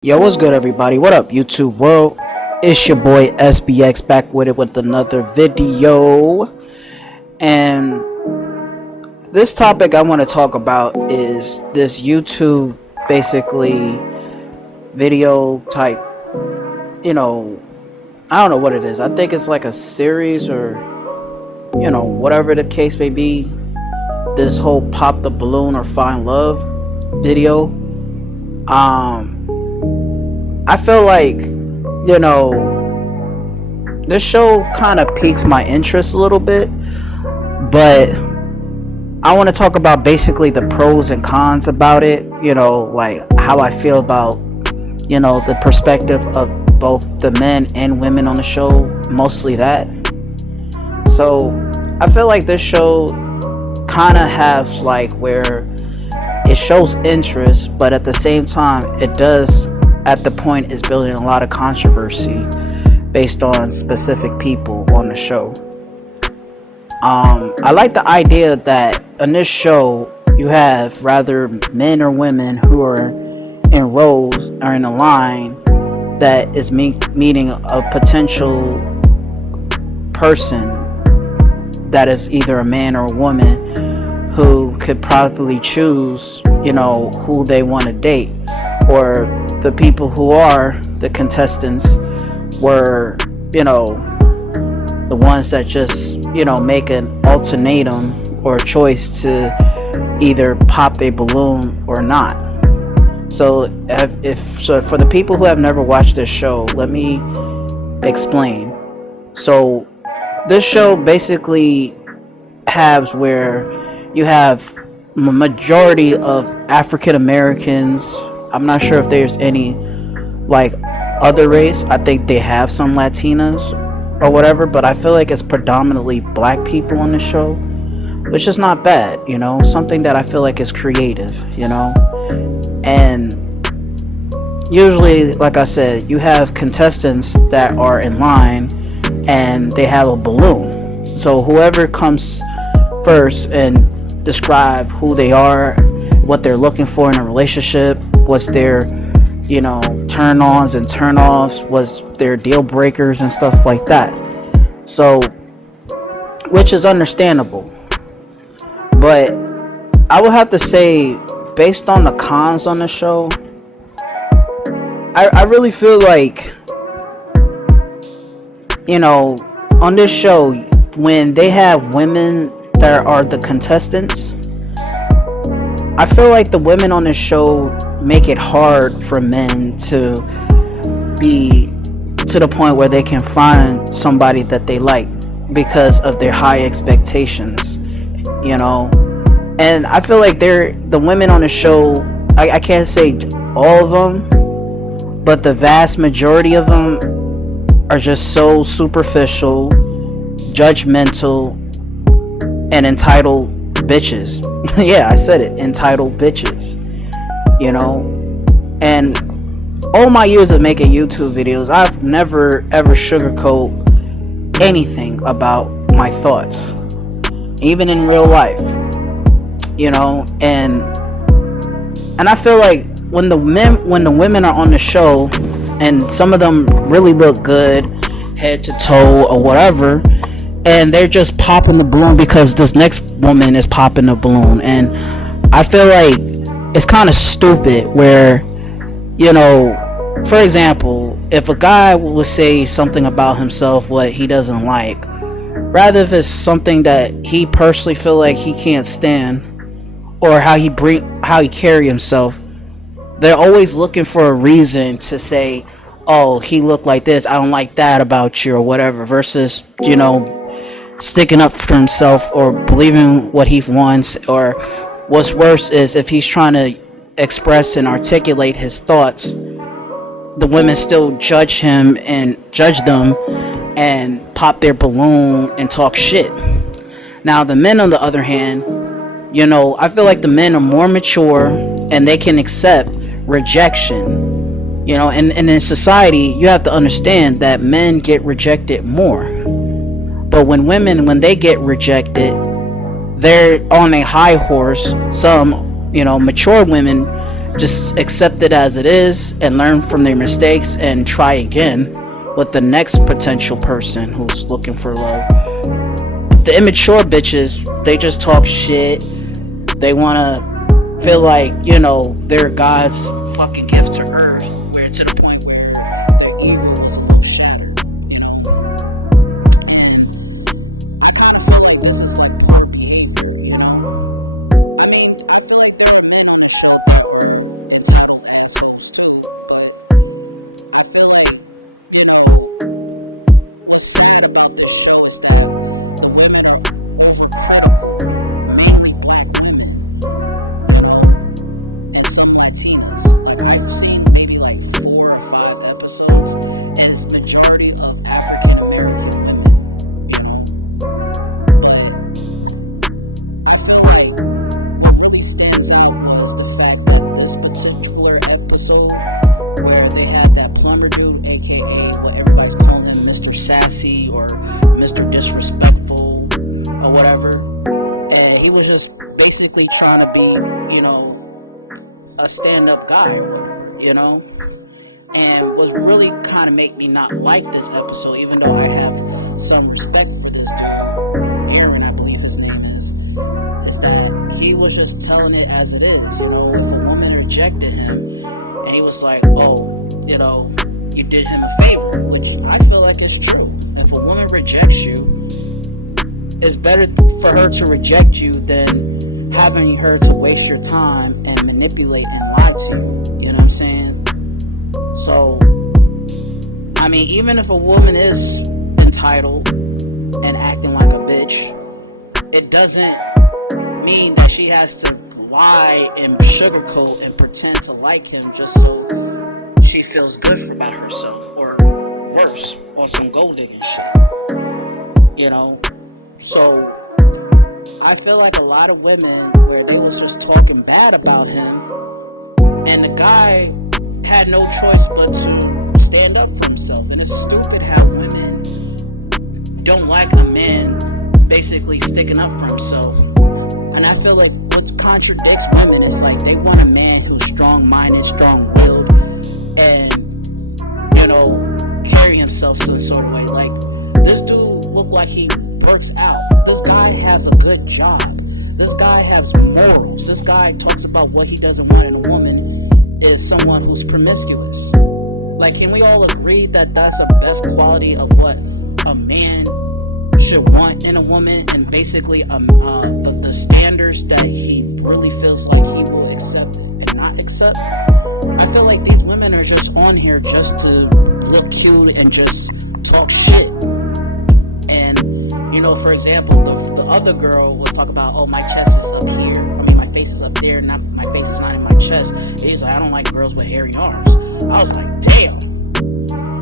Yo, what's good, everybody? What up, YouTube world? It's your boy SBX back with it with another video. And this topic I want to talk about is this YouTube basically video type, I don't know what it is. I think it's like a series or, whatever the case may be. This whole pop the balloon or find love video. I feel like, this show kind of piques my interest a little bit, but I want to talk about basically the pros and cons about it, like how I feel about, the perspective of both the men and women on the show, mostly that. So I feel like this show kind of has like where it shows interest, but at the same time, it does at the point is building a lot of controversy based on specific people on the show. I like the idea that in this show you have rather men or women who are in roles or in a line that is meeting a potential person that is either a man or a woman who could probably choose, who they want to date, or the people who are the contestants were, the ones that just, make an ultimatum or a choice to either pop a balloon or not. So so for the people who have never watched this show, let me explain. So this show basically has where you have a majority of African Americans. I'm not sure if there's any like other race. I think they have some Latinas or whatever, but I feel like it's predominantly black people on the show, which is not bad, something that I feel like is creative, and usually, like I said, you have contestants that are in line and they have a balloon. So whoever comes first and describe who they are, what they're looking for in a relationship, what's their, turn ons and turn offs, what's their deal breakers and stuff like that. So, which is understandable. But I would have to say, based on the cons on the show, I really feel like, on this show, when they have women that are the contestants, I feel like the women on this show make it hard for men to be to the point where they can find somebody that they like because of their high expectations, and I feel like the women on the show, I can't say all of them, but the vast majority of them are just so superficial, judgmental, and entitled bitches. Yeah, I said it, entitled bitches. And all my years of making YouTube videos, I've never ever sugarcoat anything about my thoughts, even in real life. And I feel like when the women are on the show, and some of them really look good, head to toe or whatever, and they're just popping the balloon because this next woman is popping the balloon, and I feel like it's kind of stupid where, for example, if a guy would say something about himself what he doesn't like, rather if it's something that he personally feel like he can't stand, or how he carry himself, they're always looking for a reason to say, oh, he looked like this, I don't like that about you or whatever, versus, sticking up for himself or believing what he wants. Or what's worse is if he's trying to express and articulate his thoughts, the women still judge him and judge them and pop their balloon and talk shit. Now the men, on the other hand, I feel like the men are more mature and they can accept rejection. And in society, you have to understand that men get rejected more. But when they get rejected, they're on a high horse. Some, mature women just accept it as it is and learn from their mistakes and try again with the next potential person who's looking for love. The immature bitches, they just talk shit. They want to feel like, they're God's fucking gift to earth. We're to the point where their ego is a little shattered, I feel like this is like pop behavior, I mean, I feel like there are men on the show who are entitled assholes too, but I feel like, what's sad about this show is that the women are mainly black women. Like I've seen maybe like 4 or 5 episodes, and it's majority of African American women. It's the fact that this particular episode where they had that plumber dude, aka what everybody's calling him, Mr. Sassy or Mr. Disrespectful or whatever, and he was just basically trying to be, a stand-up guy or whatever, and was really kind of make me not like this episode, even though I have some respect for this dude, Aaron, I believe his name is that he was just telling it as it is, if a woman rejected him, and he was like, oh, you did him a favor, which I feel like is true. If a woman rejects you, it's better for her to reject you than having her to waste your time and manipulate and lie to you. You know what I'm saying? So, I mean, even if a woman is entitled and acting like a bitch, it doesn't mean that she has to lie and sugarcoat and pretend to like him just so she feels good about herself, or worse, or some gold digging shit. So I feel like a lot of women where they were just talking bad about him, and the guy had no choice but to stand up for himself. And it's stupid how women don't like a man basically sticking up for himself. And I feel like what contradicts women is like they want a man who's strong-minded, strong-willed, and carry himself some sort of way. Like, this dude looked like he works out. This guy has a good job. This guy has morals. This guy talks about what he doesn't want in a woman is someone who's promiscuous. Like, can we all agree that that's the best quality of what a man should want in a woman, and basically the standards that he really feels like he will accept and not accept? I feel like these women are just on here just to look cute and just talk shit. And for example, the other girl would talk about, oh, my chest is up here, my face is up there, not my face is not in my chest. And he's like, I don't like girls with hairy arms. I was like, damn.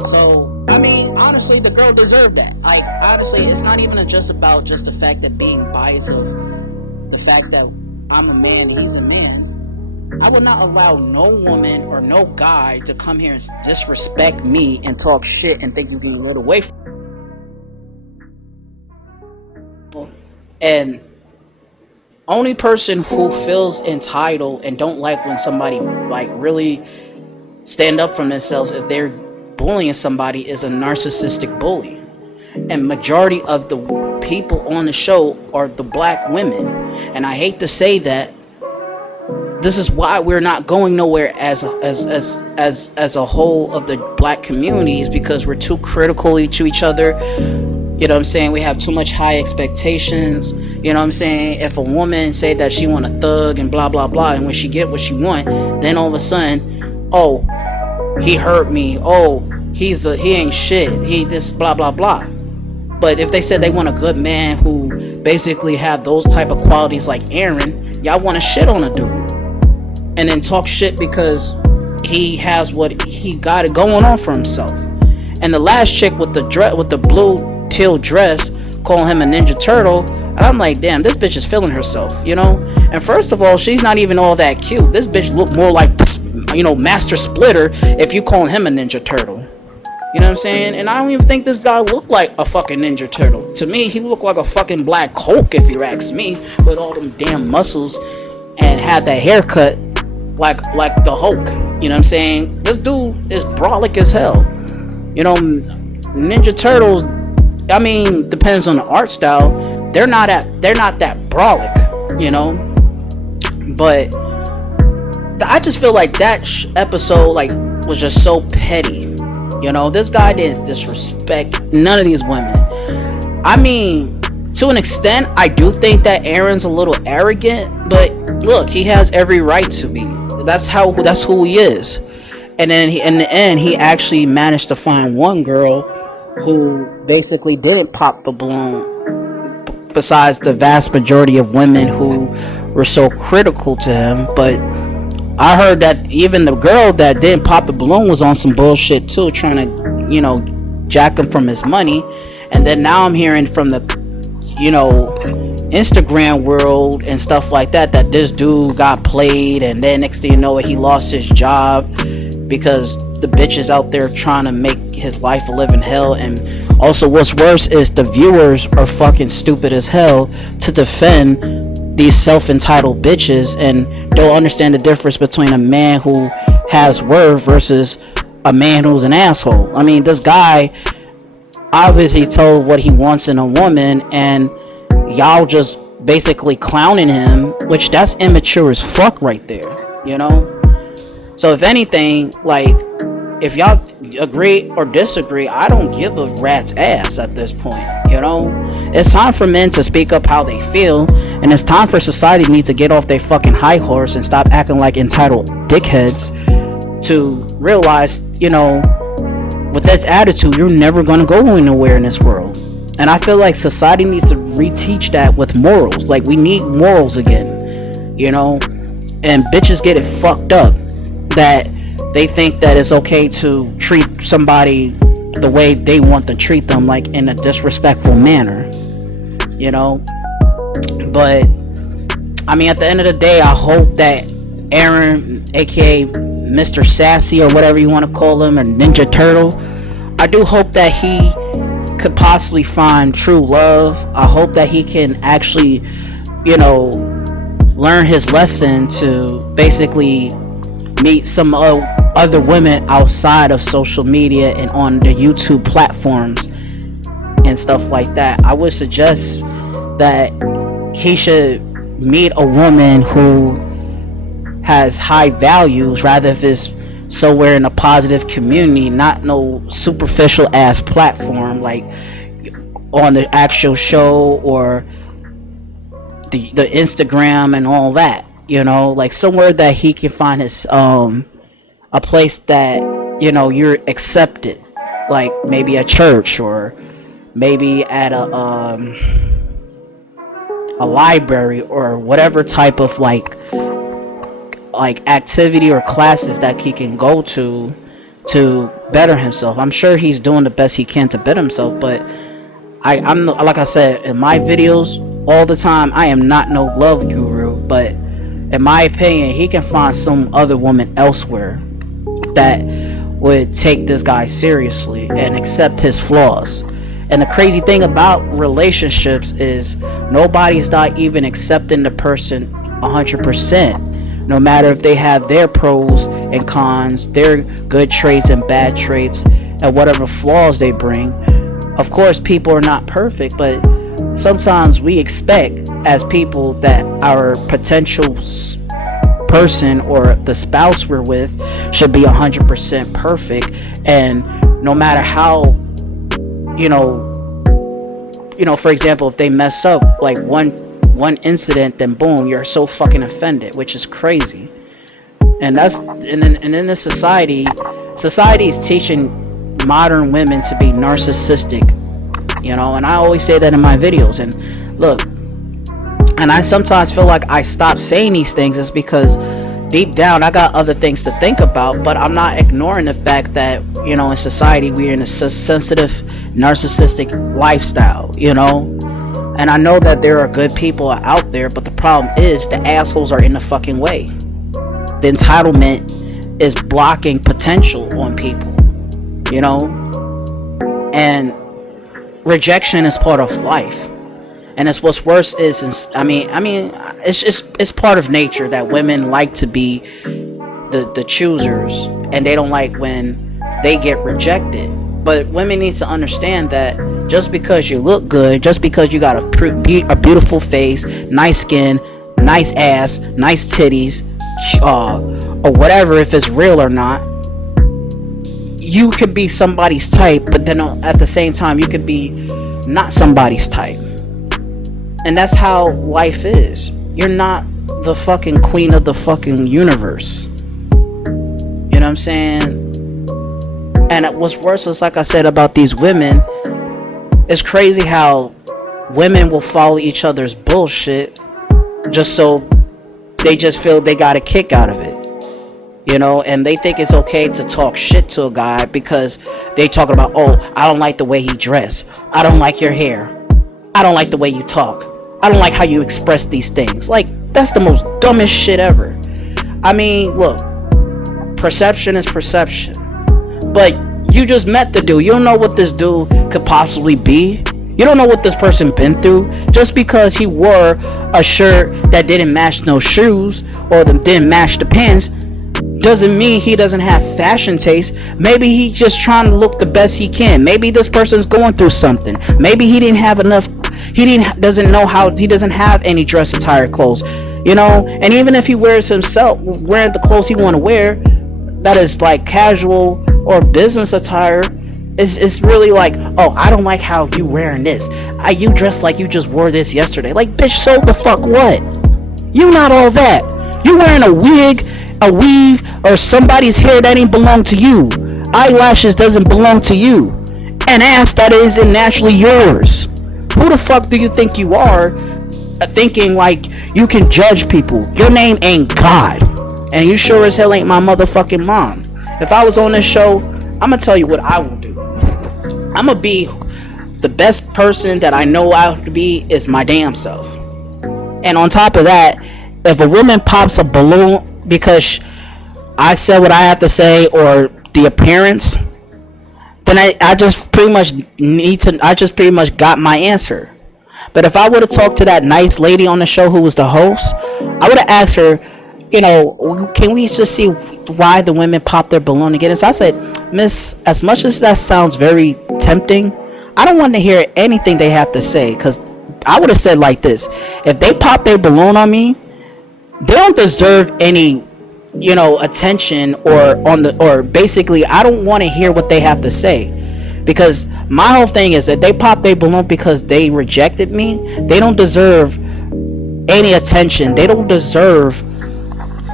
So, honestly, the girl deserved that. Like, honestly, it's not even just about just the fact that being biased of the fact that I'm a man and he's a man. I will not allow no woman or no guy to come here and disrespect me and talk shit and think you can get away from me. And only person who feels entitled and don't like when somebody like really stand up for themselves if they're bullying somebody is a narcissistic bully. And majority of the people on the show are the black women. And I hate to say that. This is why we're not going nowhere as a whole of the black community, is because we're too critical to each other. You know what I'm saying? We have too much high expectations. You know what I'm saying? If a woman say that she want a thug and blah blah blah, and when she get what she want, then all of a sudden, oh, he hurt me. Oh, he ain't shit. He this blah blah blah. But if they said they want a good man who basically have those type of qualities like Aaron, y'all want to shit on a dude and then talk shit because he has what he got it going on for himself. And the last chick with the blue teal dress, calling him a Ninja Turtle, and I'm like, damn, this bitch is feeling herself, And first of all, she's not even all that cute. This bitch look more like, Master Splitter if you calling him a Ninja Turtle. You know what I'm saying? And I don't even think this guy looked like a fucking Ninja Turtle. To me, he looked like a fucking Black Hulk, if you ask me, with all them damn muscles and had that haircut. like the Hulk. You know what I'm saying? This dude is brolic as hell. You know, Ninja Turtles. I mean, depends on the art style. They're not that brolic. You know, but I just feel like that episode like was just so petty. You know, this guy didn't disrespect none of these women. I mean, to an extent, I do think that Aaron's a little arrogant, but look, he has every right to be. That's who he is. And then in the end, he actually managed to find one girl who basically didn't pop the balloon, besides the vast majority of women who were so critical to him. But I heard that even the girl that didn't pop the balloon was on some bullshit too, trying to, you know, jack him from his money. And then now I'm hearing from the, you know, Instagram world and stuff like that this dude got played, and then next thing you know, he lost his job because the bitches out there trying to make his life a living hell. And also, what's worse is the viewers are fucking stupid as hell to defend these self-entitled bitches and don't understand the difference between a man who has worth versus a man who's an asshole. I mean, this guy obviously told what he wants in a woman, and y'all just basically clowning him, which that's immature as fuck right there, you know? So if anything, like, if y'all agree or disagree, I don't give a rat's ass at this point, you know? It's time for men to speak up how they feel, and it's time for society to get off their fucking high horse and stop acting like entitled dickheads to realize, you know, with this attitude, you're never gonna go anywhere in this world. And I feel like society needs to reteach that with morals. Like, we need morals again, you know? And bitches get it fucked up that they think that it's okay to treat somebody the way they want to treat them, like in a disrespectful manner, you know? But I mean, at the end of the day, I hope that Aaron, aka Mr. Sassy or whatever you want to call him, or Ninja Turtle, I do hope that he could possibly find true love. I hope that he can actually, you know, learn his lesson to basically meet some other women outside of social media and on the YouTube platforms and stuff like that. I would suggest that he should meet a woman who has high values, rather if it's somewhere in a positive community, not no superficial ass platform like on the actual show or the Instagram and all that, you know, like somewhere that he can find his a place that, you know, you're accepted, like maybe a church or maybe at a library or whatever type of like activity or classes that he can go to better himself. I'm sure he's doing the best he can to better himself, but I'm like I said in my videos all the time, I am not no love guru, but in my opinion, he can find some other woman elsewhere that would take this guy seriously and accept his flaws. And the crazy thing about relationships is nobody's not even accepting the person 100%, no matter if they have their pros and cons, their good traits and bad traits, and whatever flaws they bring. Of course, people are not perfect, but sometimes we expect as people that our potential person or the spouse we're with should be 100% perfect, and no matter how, you know, for example, if they mess up like one incident, then boom, you're so fucking offended, which is crazy. And in this society is teaching modern women to be narcissistic, you know, and I always say that in my videos. And look, and I sometimes feel like I stop saying these things is because deep down I got other things to think about, but I'm not ignoring the fact that, you know, in society we're in a sensitive narcissistic lifestyle, you know. And I know that there are good people out there, but the problem is the assholes are in the fucking way. The entitlement is blocking potential on people, you know. And rejection is part of life. And it's what's worse is I mean it's part of nature that women like to be the choosers, and they don't like when they get rejected. But women need to understand that just because you look good, just because you got a beautiful face, nice skin, nice ass, nice titties, or whatever, if it's real or not, you could be somebody's type, but then at the same time you could be not somebody's type. And that's how life is. You're not the fucking queen of the fucking universe. You know what I'm saying? And what's worse is, like I said about these women, it's crazy how women will follow each other's bullshit just so they just feel they got a kick out of it. You know, and they think it's okay to talk shit to a guy because they talking about, oh, I don't like the way he dressed, I don't like your hair, I don't like the way you talk, I don't like how you express these things. Like, that's the most dumbest shit ever. I mean, look, perception is perception. But you just met the dude. You don't know what this dude could possibly be. You don't know what this person been through. Just because he wore a shirt that didn't match no shoes or didn't match the pants doesn't mean he doesn't have fashion taste. Maybe he's just trying to look the best he can. Maybe this person's going through something. Maybe he didn't have enough. He doesn't have any dress attire clothes. You know, and even if he wears himself wearing the clothes he want to wear, that is like casual or business attire, it's really like, oh, I don't like how you wearing this. You dress like you just wore this yesterday. Like, bitch, so the fuck what? You not all that. You wearing a wig, a weave, or somebody's hair that ain't belong to you. Eyelashes doesn't belong to you. An ass that isn't naturally yours. Who the fuck do you think you are, thinking like you can judge people? Your name ain't God, and you sure as hell ain't my motherfucking mom. If I was on this show, I'm gonna tell you what I will do. I'm gonna be the best person that I know I have to be is my damn self. And on top of that, if a woman pops a balloon because I said what I have to say or the appearance, then I just pretty much got my answer. But if I would have talked to that nice lady on the show who was the host, I would have asked her, you know, can we just see why the women pop their balloon again? And so I said, Miss, as much as that sounds very tempting, I don't want to hear anything they have to say, because I would have said like this: if they pop their balloon on me, they don't deserve any, you know, attention or basically I don't want to hear what they have to say, because my whole thing is that they pop their balloon because they rejected me. They don't deserve any attention. They don't deserve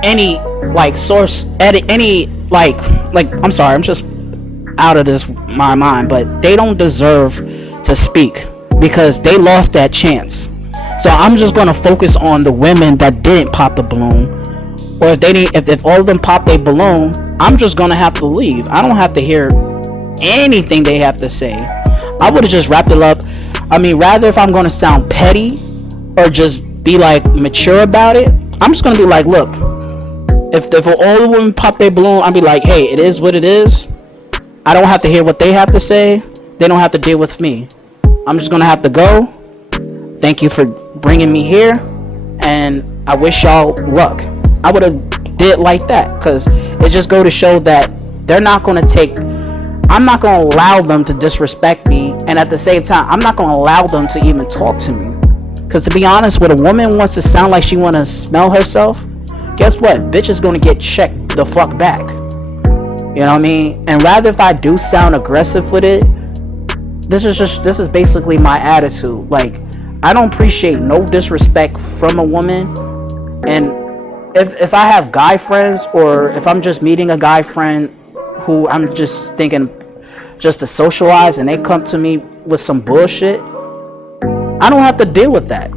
any like source edit, any like I'm sorry, I'm just out of my mind, but they don't deserve to speak because they lost that chance. So I'm just gonna focus on the women that didn't pop the balloon, or if all of them pop a balloon, I'm just gonna have to leave. I don't have to hear anything they have to say. I would have just wrapped it up. I mean, rather if I'm gonna sound petty or just be like mature about it, I'm just gonna be like, look, if all the women pop their balloon, I'll be like, hey, it is what it is. I don't have to hear what they have to say. They don't have to deal with me. I'm just gonna have to go. Thank you for bringing me here, and I wish y'all luck. I would have did like that, because it just go to show that they're not gonna take. I'm not gonna allow them to disrespect me, and at the same time, I'm not gonna allow them to even talk to me. Because to be honest, when a woman wants to sound like she wanna smell herself, guess what? Bitch is gonna get checked the fuck back. You know what I mean? And rather if I do sound aggressive with it, this is basically my attitude. Like, I don't appreciate no disrespect from a woman. And if I have guy friends, or if I'm just meeting a guy friend who I'm just thinking just to socialize, and they come to me with some bullshit, I don't have to deal with that.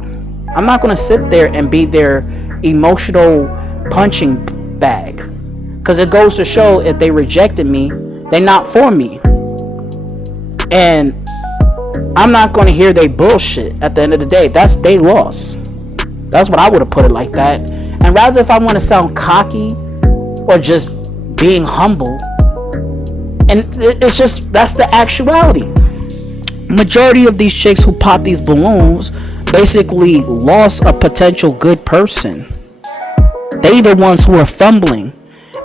I'm not gonna sit there and be their emotional punching bag, because it goes to show, if they rejected me, they're not for me, and I'm not going to hear they bullshit. At the end of the day, that's they loss. That's what I would have put it, like that. And rather, if I want to sound cocky or just being humble, and it's just, that's the actuality. Majority of these chicks who pop these balloons basically lost a potential good person. They the ones who are fumbling.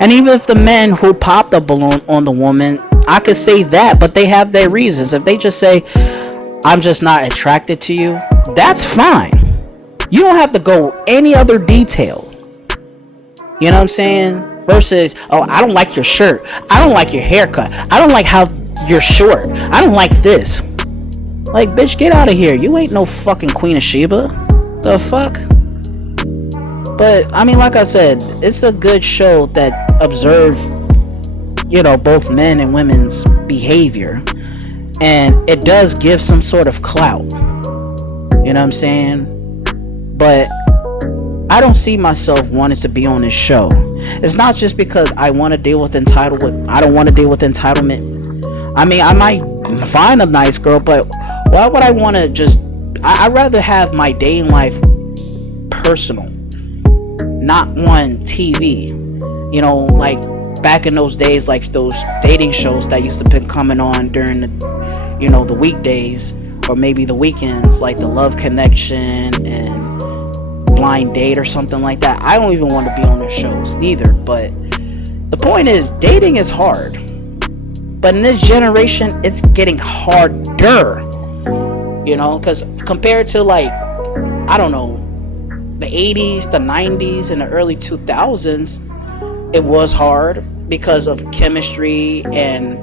And even if the men who pop the balloon on the woman, I could say that, but they have their reasons. If they just say, I'm just not attracted to you, that's fine. You don't have to go any other detail. You know what I'm saying? Versus, oh, I don't like your shirt. I don't like your haircut. I don't like how you're short. I don't like this. Like, bitch, get out of here. You ain't no fucking Queen of Sheba. The fuck? But, I mean, like I said, it's a good show that observe, you know, both men and women's behavior. And it does give some sort of clout. You know what I'm saying? But I don't see myself wanting to be on this show. It's not just because I want to deal with entitlement. I don't want to deal with entitlement. I mean, I might find a nice girl, but why would I want to just... I'd rather have my dating life personal, not on TV. You know, like back in those days, like those dating shows that used to be coming on during the, you know, the weekdays or maybe the weekends, like the Love Connection and Blind Date or something like that. I don't even want to be on those shows neither. But the point is, dating is hard. But in this generation, it's getting harder. You know, because compared to, like, I don't know, the 80s, the 90s, and the early 2000s, it was hard because of chemistry and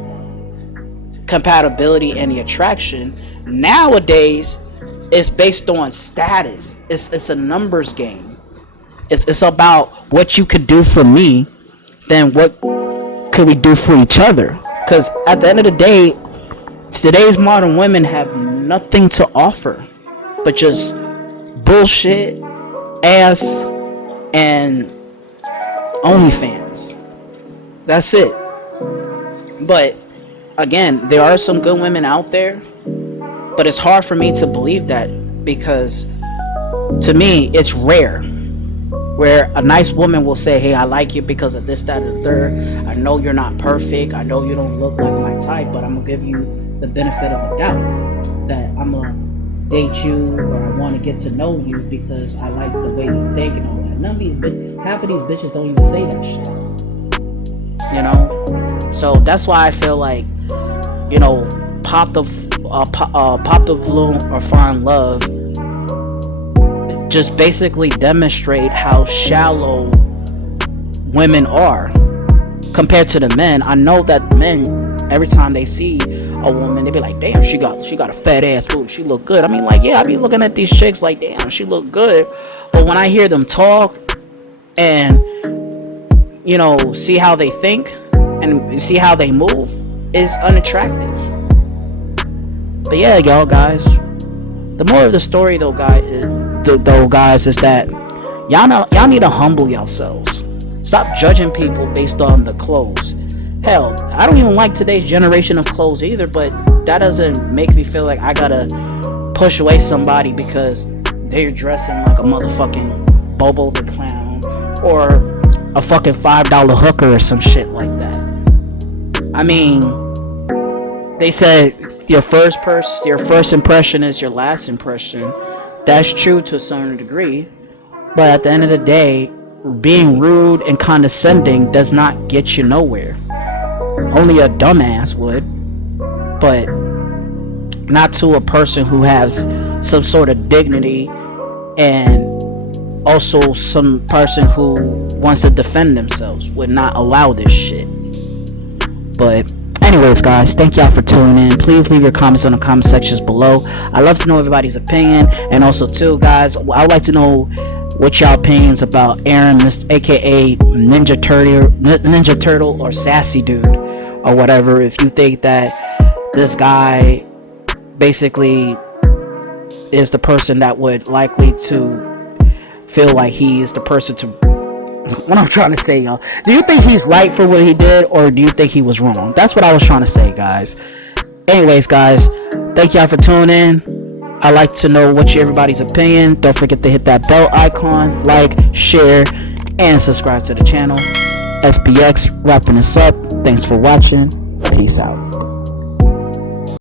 compatibility and the attraction. Nowadays, it's based on status. It's a numbers game. It's about what you could do for me, then what could we do for each other. Because at the end of the day, today's modern women have nothing to offer but just bullshit, ass, and OnlyFans. That's it. But again, there are some good women out there, but it's hard for me to believe that, because to me it's rare where a nice woman will say, hey, I like you because of this, that, and the third. I know you're not perfect. I know you don't look like my type, but I'm gonna give you the benefit of the doubt that I'm gonna date you, or I want to get to know you because I like the way you think and all that. None of these half of these bitches don't even say that shit. You know? So that's why I feel like, you know, pop the balloon or find love just basically demonstrate how shallow women are compared to the men. I know that men, every time they see a woman, they be like, damn, she got a fat ass booty, she look good. I mean, like, yeah, I be looking at these chicks like, damn, she look good. But when I hear them talk and, you know, see how they think and see how they move, is unattractive. But yeah, y'all guys, the more of the story though, guys, is that y'all need to humble yourselves. Stop judging people based on the clothes. Hell, I don't even like today's generation of clothes either, but that doesn't make me feel like I gotta push away somebody because they're dressing like a motherfucking Bobo the Clown or a fucking $5 hooker or some shit like that. I mean, they said your first impression is your last impression. That's true to a certain degree, but at the end of the day, being rude and condescending does not get you nowhere. Only a dumbass would, but not to a person who has some sort of dignity, and also some person who wants to defend themselves would not allow this shit. But anyways, guys, thank y'all for tuning in. Please leave your comments in the comment sections below. I love to know everybody's opinion, and also too, guys, I would like to know what y'all opinions about Aaron, aka Ninja Turtle or Sassy Dude or whatever. If you think that this guy basically is the person that would likely to feel like he is the person to... What I'm trying to say, y'all, do you think he's right for what he did, or do you think he was wrong? That's what I was trying to say, guys. Anyways, guys, thank y'all for tuning in. I like to know what's everybody's opinion. Don't forget to hit that bell icon, like, share, and subscribe to the channel. SPX wrapping this up. Thanks for watching. Peace out.